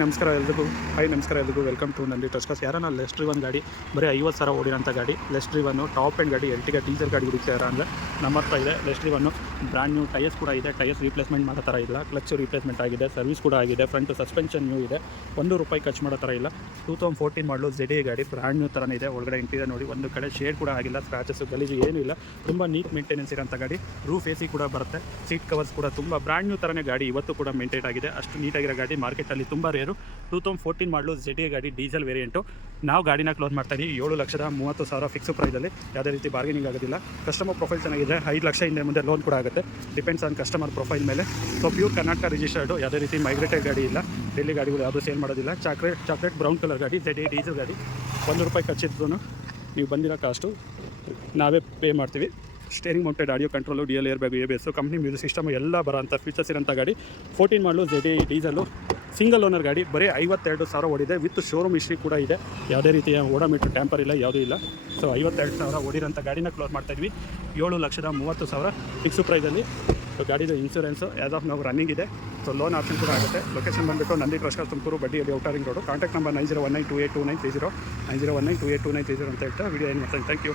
ನಮಸ್ಕಾರ ಎಲ್ರಿಗೂ welcome to Nandi ಟಚ್ಕಾಸ್. ಯಾರನ್ನ ಲೆಸ್ ಡ್ರಿವನ್ ಗಾಡಿ ಬರೀ 50,000 ಓಡಿರೋಂಥ ಗಾಡಿ, ಲೆಸ್ ಡ್ರಿವನ್ನು ಟಾಪ್ ಆ್ಯಂಡ್ ಗಾಡಿ, ಎರ್ಟಿಗಾ ಡೀಸೆಲ್ ಗಾಡಿ ಹುಡುಕ್ತಾರ ಅಂದರೆ ನಮ್ಮ ಹತ್ರ ಇದೆ. ಲೆಸ್ ಡ್ರಿವನ್ನು ಬ್ರ್ಯಾಂಡ್ ನ್ಯೂ ಟೈರ್ಸ್ ಕೂಡ ಇದೆ, ಟೈರ್ಸ್ ರೀಪ್ಲೇಸ್ಮೆಂಟ್ ಮಾಡೋ ಥರ ಇಲ್ಲ, ಕ್ಲಚ್ ರೀಪ್ಲೇಸ್ಮೆಂಟ್ ಆಗಿದೆ, ಸರ್ವಿಸ್ ಕೂಡ ಆಗಿದೆ, ಫ್ರಂಟ್ ಸಸ್ಪೆನ್ಷನ್ ನ್ಯೂ ಇದೆ, ₹1 ಖರ್ಚು ಮಾಡೋ ಥರ ಇಲ್ಲ. 2014 ಮಾಡಲು ZA ಗಾಡಿ ಬ್ರ್ಯಾಂಡ್ ನ್ಯೂ ಥರನೇ ಇದೆ. ಒಳಗಡೆ ಇಂಟೀರಿಯರ್ ನೋಡಿ, ಒಂದು ಕಡೆ ಶೇಡ್ ಕೂಡ ಆಗಿಲ್ಲ, ಸ್ಕ್ರಾಚಸ್ ಗಲೀಜು ಏನೂ ಇಲ್ಲ, ತುಂಬ ನೀಟ್ ಮೇಂಟೆನೆನ್ಸ್ ಇರೋಂಥ ಗಾಡಿ. ರೂಫ್ AC ಕೂಡ ಬರುತ್ತೆ, ಸೀಟ್ ಕವರ್ಸ್ ಕೂಡ ತುಂಬ ಬ್ರ್ಯಾಂಡ್ ನ್ಯೂ ಥರನೇ ಗಾಡಿ ಇವತ್ತು ಕೂಡ ಮೇಂಟೈನ್ ಆಗಿದೆ. ಅಷ್ಟು ನೀಟಾಗಿರೋ ಗಾಡಿ ಮಾರ್ಕೆಟಲ್ಲಿ ತುಂಬ ರೇರು. 2014 ಮಾಡಲು ZA ಗಾಡಿ ಡೀಸೆಲ್ ವೇರಿಯಂಟು. ನಾವು ಗಾಡಿನ ಕ್ಲೋಸ್ ಮಾಡ್ತಾಯಿದ್ದೀವಿ 7,30,000 ಫಿಕ್ಸ್ ಪ್ರೈಸಲ್ಲಿ. ಯಾವುದೇ ರೀತಿ ಬಾರ್ಗೇನಿಂಗ್ ಆಗೋದಿಲ್ಲ. ಕಸ್ಟಮರ್ ಪ್ರೊಫೈಲ್ ಚೆನ್ನಾಗಿದೆ, 5 ಲಕ್ಷ ಹಿಂದೆ ಮುಂದೆ ಲೋನ್ ಕೂಡ ಆಗುತ್ತೆ, ಡಿಪೆಂಡ್ಸ್ ಆನ್ ಕಸ್ಟಮರ್ ಪ್ರೊಫೈಲ್ ಮೇಲೆ. ಸೊ ಪ್ಯೂರ್ ಕರ್ನಾಟಕ ರಿಜಿಸ್ಟರ್ಡು, ಯಾವುದೇ ರೀತಿ ಮೈಗ್ರೇಟೆಡ್ ಗಾಡಿ ಇಲ್ಲ, ಡೆಲ್ಲಿ ಗಾಡಿಗಳು ಯಾವುದೂ ಸೇಲ್ ಮಾಡೋದಿಲ್ಲ. ಚಾಕ್ಲೇಟ್ ಬ್ರೌನ್ ಕಲರ್ ಗಾಡಿ, ZA ಡೀಸೆಲ್ ಗಾಡಿ. ₹1 ಖರ್ಚಿದ್ರು ನೀವು ಬಂದಿರೋ ಕಾಸ್ಟು ನಾವೇ ಪೇ ಮಾಡ್ತೀವಿ. Steering mounted audio control, DL air bag, ABS, company music system ಎಲ್ಲ ಬರೋಂಥ ಫೀಚರ್ಸ್ ಇರೋಂಥ ಗಾಡಿ. 14 ಮಾಡಲು ZA ಡೀಸೆಲು, ಸಿಂಗಲ್ ಓನರ್ ಗಾಡಿ, ಬರೀ 52,000 ಓಡಿದೆ, ವಿತ್ ಶೋರೂಮ್ ಹಿಸ್ಟ್ರಿ ಕೂಡ ಇದೆ. ಯಾವುದೇ ರೀತಿಯ ಓಡೋಮೀಟ್ರ್ ಟ್ಯಾಂಪರ್ ಇಲ್ಲ, ಯಾವುದೂ ಇಲ್ಲ. ಸೊ 52,000 ಓಡಿರೋಂಥ ಗಾಡಿನ ಕ್ಲೋಸ್ ಮಾಡ್ತಾಯಿದ್ವಿ 7,30,000 ಫಿಕ್ಸು ಪ್ರೈಸಲ್ಲಿ. ಸೊ ಗಾಡಿದು ಇನ್ಶೂರೆನ್ಸು ಆ್ಯಸ್ ಆಫ್ ನಾವು ರನ್ನಿಂಗ್ ಇದೆ. ಸೊ ಲೋನ್ ಆಪ್ಷನ್ ಕೂಡ ಆಗುತ್ತೆ. ಲೊಕೇಶನ್ ಬಂದುಬಿಟ್ಟು ನಂದಿ ಟಚ್ಕಾಸ್, ತುಮಕೂರು, ಬಡ್ಡಿಯಲ್ಲಿ outer ring road. Contact number 9019282930, 9019282930 ಅಂತ ಹೇಳ್ತಾ ವಿಡಿಯೋ ಏನು ಮಾಡ್ತಾನೆ. Thank you.